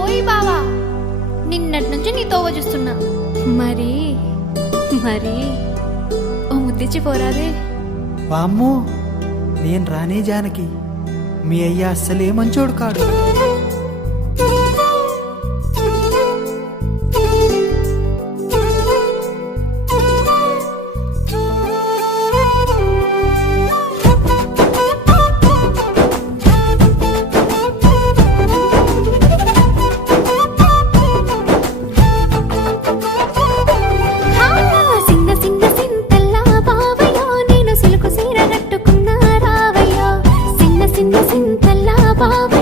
ఓయ్ బావా నిన్నటి నుంచి నీ తోవ చూస్తున్నా. మరి మరి ఓ ముద్దిచ్చి పోరాదే. వామ్మో నేను రానే జానకి. మీ అయ్య అస్సలే మంచోడు కాడు. వసంతల్లా బాబా